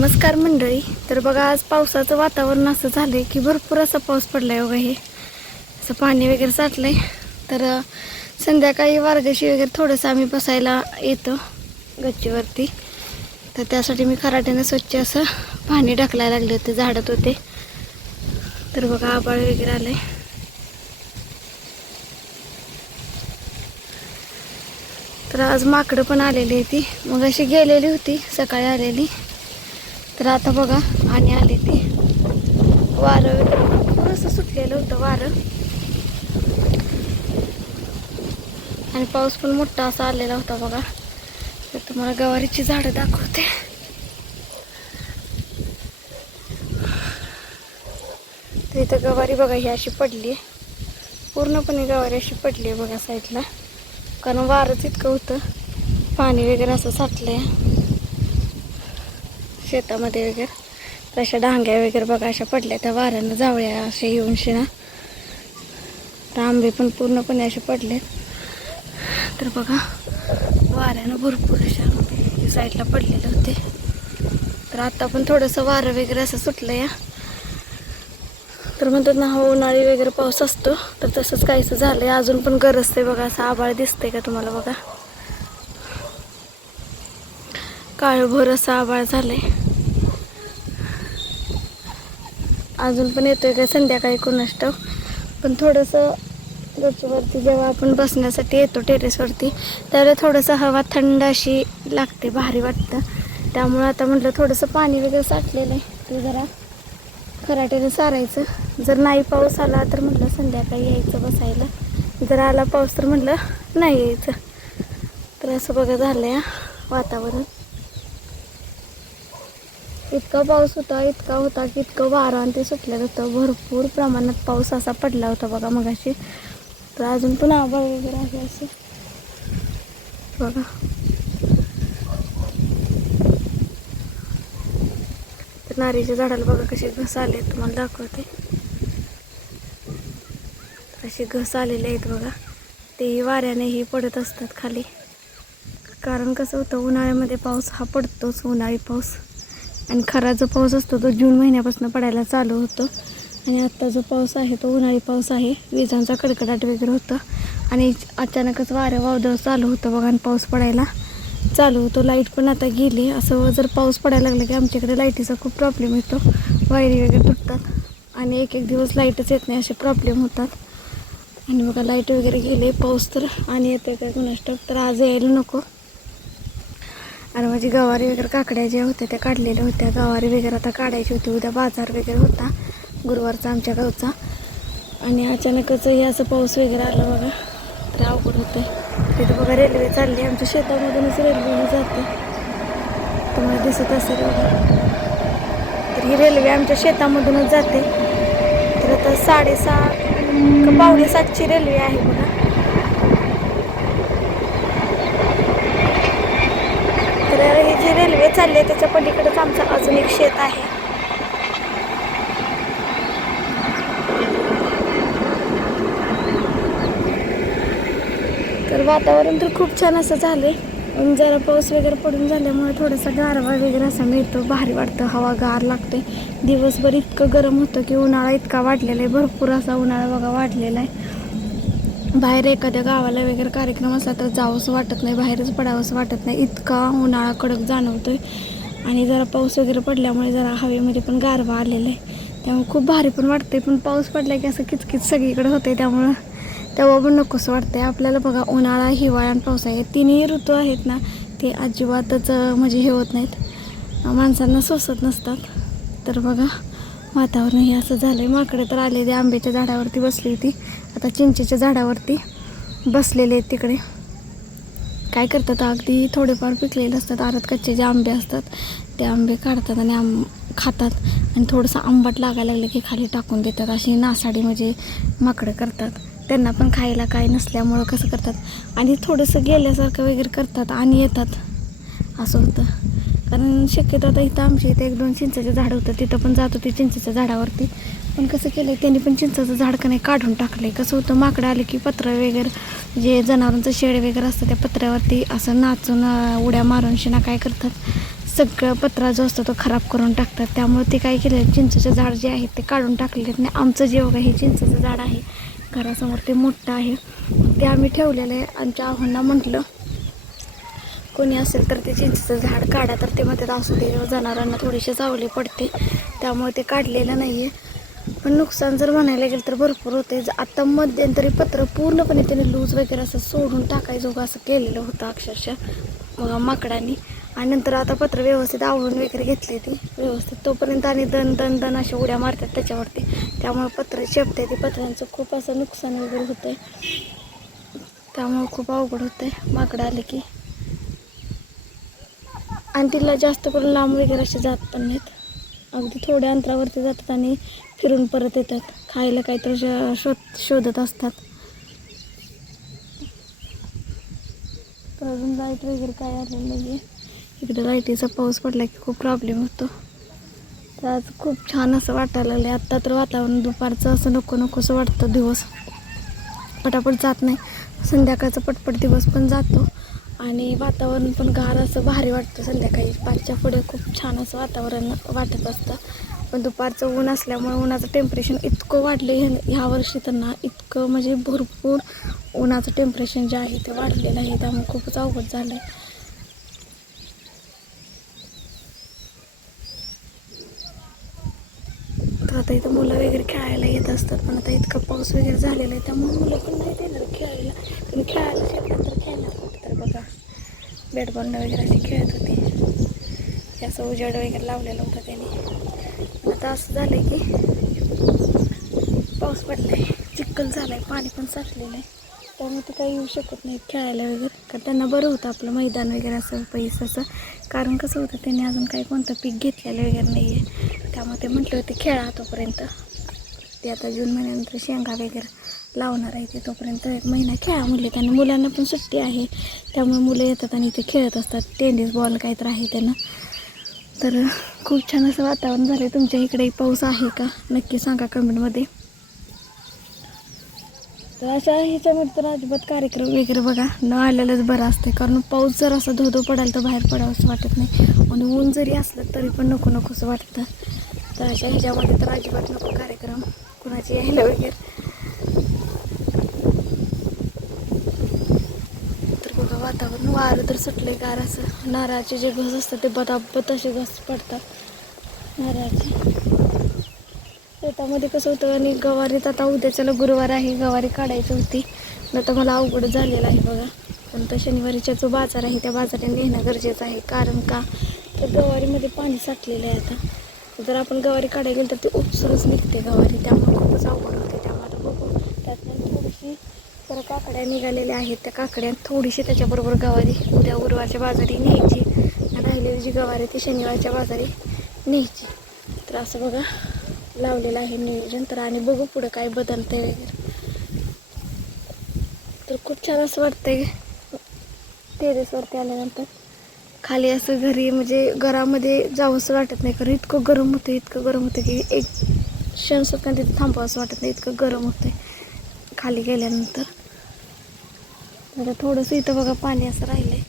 नमस्कार मंडळी. तर बघा, आज पावसाचं वातावरण असं झालंय की भरपूर असा पाऊस पडलाय. बघा, हे असं पाणी वगैरे साठलंय. तर संध्याकाळी वारगशी वगैरे थोडंसं आम्ही बसायला येतो गच्चीवरती. तर त्यासाठी मी खराट्याने स्वच्छ असं पाणी टाकलायला लागले होते, झाडत होते. तर बघा, आभाळ वगैरे आलंय. तर आज माकडं पण आलेली होती. मग अशी गेलेली होती, सकाळी आलेली. तर आता बघा, आणि आले ती. वारं वगैरे भरपूर असं सुटलेलं होतं वारं, आणि पाऊस पण मोठा असा आलेला होता बघा. तर तुम्हाला गवारीची झाडं दाखवते. तर इथं गवारी बघा, ही अशी पडली आहे, पूर्णपणे गवारी अशी पडली आहे बघा साईडला. कारण वारंच इतकं होतं, पाणी वगैरे असं साठलंय शेतामध्ये वगैरे. तर अशा डांग्या वगैरे बघा अशा पडल्या त्या वाऱ्यानं, जावळ्या असे येऊन शिना. तर आंबे पण पूर्णपणे असे पडलेत. तर बघा, वाऱ्यानं भरपूर अशा आंबे साईडला पडलेले होते. तर आता पण थोडंसं वारं वगैरे असं सुटलं या. तर म्हणतात ना, हा उन्हाळी वगैरे पाऊस असतो, तर तसंच काहीसं झालंय. अजून पण गरजते बघा, असं आभाळ दिसतंय का तुम्हाला? बघा, काळभोर असं आभाळ झालंय. अजून पण येतोय का संध्याकाळी कोणास ठाऊक. पण थोडंसं गच्चीवरती जेव्हा आपण बसण्यासाठी येतो टेरेसवरती, त्यावेळेला थोडंसं हवा थंड अशी लागते, भारी वाटतं. त्यामुळं आता म्हटलं थोडंसं पाणी वगैरे साठलेलं आहे, ते जरा खराट्याने सारायचं. जर नाही पाऊस आला तर म्हटलं संध्याकाळी यायचं बसायला. जर आला पाऊस तर म्हटलं नाही यायचं. तर असं बघा झालं आहे वातावरण. इतका पाऊस होता, इतका होता की इतकं वारं आणि ते सुटलेलं होतं. भरपूर प्रमाणात पाऊस असा पडला होता बघा मगाशी. तर अजून पण आभाळ वगैरे आहे असं बघा. तर नारळीच्या झाडाला बघा कसे घस आले, तुम्हाला दाखवते. असे घस आलेले आहेत बघा. ते वाऱ्यानेही पडत असतात खाली. कारण कसं होतं, उन्हाळ्यामध्ये पाऊस हा पडतोच, उन्हाळी पाऊस. आणि खरा जो पाऊस असतो तो जून महिन्यापासून पडायला चालू होतो. आणि आत्ता जो पाऊस आहे तो उन्हाळी पाऊस आहे. विजांचा कडकडाट वगैरे होतं, आणि अचानकच वारं वावदळ चालू होतं बघा, आणि पाऊस पडायला चालू होतो. लाईट पण आता गेली. असं जर पाऊस पडायला लागला की आमच्याकडे लाईटीचा खूप प्रॉब्लेम येतो, वायरी वगैरे तुटतात, आणि एक एक दिवस लाईटच येत नाही, असे प्रॉब्लेम होतात. आणि बघा, लाईट वगैरे गेले. पाऊस तर आणि येतोय काय कोणास ठाऊक. तर आज यायला नको. आणि माझी गवारी वगैरे काकड्या ज्या होत्या त्या काढलेल्या होत्या. गवारी वगैरे आता काढायची होती. उद्या बाजार वगैरे होता गुरुवारचा आमच्या गावचा. आणि अचानकच हे असं पाऊस वगैरे आलं बघा, तर अवघड होतं आहे. तिथं बघा रेल्वे चालली, आमच्या शेतामधूनच रेल्वे जाते, तुम्हाला दिसत असेल बघा. तर ही रेल्वे आमच्या शेतामधूनच जाते. तर आता 6:30 का 6:45ची रेल्वे आहे बघा. तर ही जी रेल्वे चालली आहे त्याच्या पलीकडेच आमचं अजून एक शेत आहे. तर वातावरण तर खूप छान असं झालंय. जरा पाऊस वगैरे पडून झाल्यामुळे थोडासा गारवा वगैरे असा मिळतो, भारी वाटतं, हवा गार लागते. दिवसभर इतकं गरम होतं की उन्हाळा इतका वाढलेला आहे, भरपूर असा उन्हाळा बघा वाढलेला आहे. बाहेर एखाद्या गावाला वगैरे कार्यक्रम असला तर जावंसं वाटत नाही, बाहेरच पडावंसं वाटत नाही, इतका उन्हाळा कडक जाणवतोय. आणि जरा पाऊस वगैरे पडल्यामुळे जरा हवेमध्ये पण गारवा आलेला आहे, त्यामुळे खूप भारी पण वाटते. पण पाऊस पडला की असं किचकिच सगळीकडे होते, त्यामुळं तेव्हा पण नकोसं वाटतंय आपल्याला. बघा, उन्हाळा, हिवाळा आणि पावसाळा हे तिन्ही ऋतू आहेत ना, ते अजिबातच म्हणजे हे होत नाहीत, माणसांना सोसत नसतात. तर बघा, वातावरण हे असं झालं आहे. माकडे तर आलेले, आंब्याच्या झाडावरती बसली होती, आता चिंचेच्या झाडावरती बसलेले आहेत तिकडे. काय करतात, अगदी थोडेफार पिकलेले असतात, आरत कच्चे जे आंबे असतात ते आंबे काढतात आणि खातात. आणि थोडंसं आंबट लागायला लागलं की खाली टाकून देतात. अशी नासाडी म्हणजे माकडं करतात. त्यांना पण खायला काय नसल्यामुळं कसं करतात, आणि थोडंसं गेल्यासारखं वगैरे करतात आणि येतात, असं होतं. कारण शक्यतो आता इथं आमच्या इथे 1-2 चिंचेचं झाड होतं, तिथं पण जात होती चिंचेच्या झाडावरती. पण कसं केलं आहे त्यांनी, पण चिंचेचं झाड का नाही काढून टाकलं आहे. कसं होतं, माकडं आले की पत्र वगैरे जे जनावरांचं शेड वगैरे असतं त्या पत्र्यावरती असं नाचून उड्या मारून शिना काय करतात, सगळं पत्रा जो असतो तो खराब करून टाकतात. त्यामुळे ते काय केलं, चिंचेचं झाड जे आहे ते काढून टाकलेले नाही. आमचं जे बघा हे चिंचेचं झाड आहे घरासमोर, ते मोठं आहे, ते आम्ही ठेवलेलं आहे. आमच्या आहोंना म्हटलं कोणी असेल तर ते चिंचेचं झाड काढा, तर ते म्हणतात असू दे, जनावरांना थोडीशी सावली पडते, त्यामुळे ते काढलेलं नाही आहे. पण नुकसान जर म्हणायला गेलं तर भरपूर होते. आता मध्यंतरी पत्र पूर्णपणे त्याने लूज वगैरे असं सोडून टाकायचं असं केलेलं होतं अक्षरशः माकडांनी. आणि नंतर आता पत्र व्यवस्थित आवळून वगैरे घेतले ती व्यवस्थित, तोपर्यंत आणि दन दन दन अशा उड्या मारतात त्याच्यावरती, त्यामुळे पत्र चेपते. ते पत्रांचं खूप असं नुकसान वगैरे होतं आहे, त्यामुळे खूप अवघड होतं आहे माकडं आले की. आणि तिला जास्त करून लांब वगैरे असे जात पण नाहीत, अगदी थोड्या अंतरावरती जातात आणि फिरून परत येतात, खायला काहीतरी शोधत असतात. तर अजून लाईट वगैरे काय आलेलं नाही आहे. इकडे लाईटीचा पाऊस पडला की खूप प्रॉब्लेम होतो. तर आज खूप छान असं वाटायला लागलं. आत्ता तर वातावरण दुपारचं असं नको नकोसं वाटतं, दिवस पटापट जात नाही, संध्याकाळचा पटपट दिवस पण जातो आणि वातावरण पण गार असं भारी वाटतं. संध्याकाळी 5च्या पुढे खूप छान असं वातावरण वाटत असतं. पण दुपारचं ऊन असल्यामुळे उन्हाचं टेम्परेचर इतकं वाढले ह्या वर्षी तर ना, इतकं म्हणजे भरपूर उन्हाचं टेम्परेचर जे आहे ते वाढलेलं आहे, त्यामुळे खूपच अवघड झालं आहे. तर आता इथं मुलं वगैरे खेळायला येत असतात, पण आता इतका पाऊस वगैरे झालेला आहे त्यामुळे मुलं पण नाही देणार खेळायला. पण खेळायला शिकलं तर खेळणार. तर बघा बॅट बॉलनं वगैरे अशी खेळत होती, हे असं उजेड वगैरे लावलेलं होतं त्याने. आता असं झालं आहे की पाऊस पडला आहे, चिखल झाला आहे, पाणी पण साचलेलं आहे, त्यामुळे ते काही येऊ शकत नाहीत खेळायला वगैरे. कारण त्यांना बरं होतं आपलं मैदान वगैरे असं पैस असं, कारण कसं होतं त्यांनी अजून काही कोणतं पीक घेतलेलं वगैरे नाही आहे, त्यामुळे ते म्हटलं होते खेळा तोपर्यंत. ते आता जून महिन्यानंतर शेंगा वगैरे लावणार आहे, ते तोपर्यंत 1 महिना खेळा मुले. त्यांना मुलांना पण सुट्टी आहे, त्यामुळे मुलं येतात आणि ते खेळत असतात. टेनिस बॉल काहीतरी आहे त्यांना. तर खूप छान असं वातावरण झालं आहे. तुमच्या इकडे पाऊस आहे का नक्की सांगा कमेंटमध्ये. तर अशा ह्याच्यामध्ये तर अजिबात कार्यक्रम वगैरे बघा न आलेलंच बरं असते, कारण पाऊस जर असं धोधो पडायला तर बाहेर पडावंसं वाटत नाही, आणि ऊन जरी असलं तरी पण नको नकोसं वाटतं. तर अशा ह्याच्यामध्ये तर अजिबात नको कार्यक्रम कुणाची यायला वगैरे. तर बघा वातावरण, वारं तर सुटले गार असं. नारळाचे जे घस असतात ते बदाबत असे घस पडतात नारळाचे. शेतामध्ये कसं होतं, आणि गवारीत आता उद्याच्याला गुरुवार आहे, गवारी काढायची होती. आता मला अवघड झालेलं आहे बघा. पण तर शनिवारीचा जो बाजार आहे त्या बाजाराने नेणं गरजेचं आहे, कारण का तर गवारीमध्ये पाणी साठलेलं आहे. आता जर आपण गवारी काढायला गेलं तर ते उपसरच निघते गवारी, त्यामुळे खूपच अवघड होते. त्यामुळे आता बघू, त्यातनं थोडीशी जरा काकड्या निघालेल्या आहेत, त्या काकड्या थोडीशी त्याच्याबरोबर गवारी उद्या गुरुवारच्या बाजारी न्यायची, आणि राहिलेली जी गवारी ती शनिवारच्या बाजारी न्यायची. तर असं बघा लावलेलं आहे नियोजन. तर आणि बघू पुढं काय बदलतंय वगैरे. तर खूप छान असं वाटतंय टेरेसवरती आल्यानंतर. खाली असं घरी म्हणजे घरामध्ये जावंसं वाटत नाही, कारण इतकं गरम होतं, इतकं गरम होतं की एक क्षण सुद्धा तिथं थांबावं असं वाटत नाही, इतकं गरम होतं खाली गेल्यानंतर. आता थोडंसं इथं बघा पाणी असं राहिलं आहे,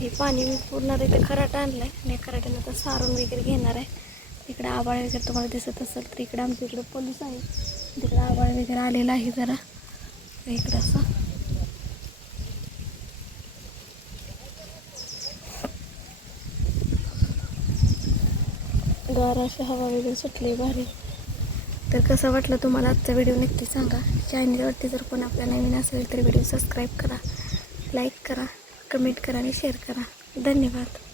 ते पाणी मी पूर्ण इथं खराटा आणलं आहे, आणि खराट्यानं आता सारून वगैरे घेणार आहे. इकडे आभाळ वगैरे तुम्हाला दिसत असेल तर इकडे आमच्या इकडे पोलीस आहे, तिकडे आभाळ वगैरे आलेला आहे जरा इकडं असं. गार अशी हवा वगैरे सुटली भारी. तर कसं वाटलं तुम्हाला आजचा व्हिडिओ नक्की सांगा. चॅनलवरती जर कोण आपल्या नवीन असेल तर व्हिडिओ सबस्क्राईब करा, लाईक करा, कमेंट करा आणि शेअर करा. धन्यवाद.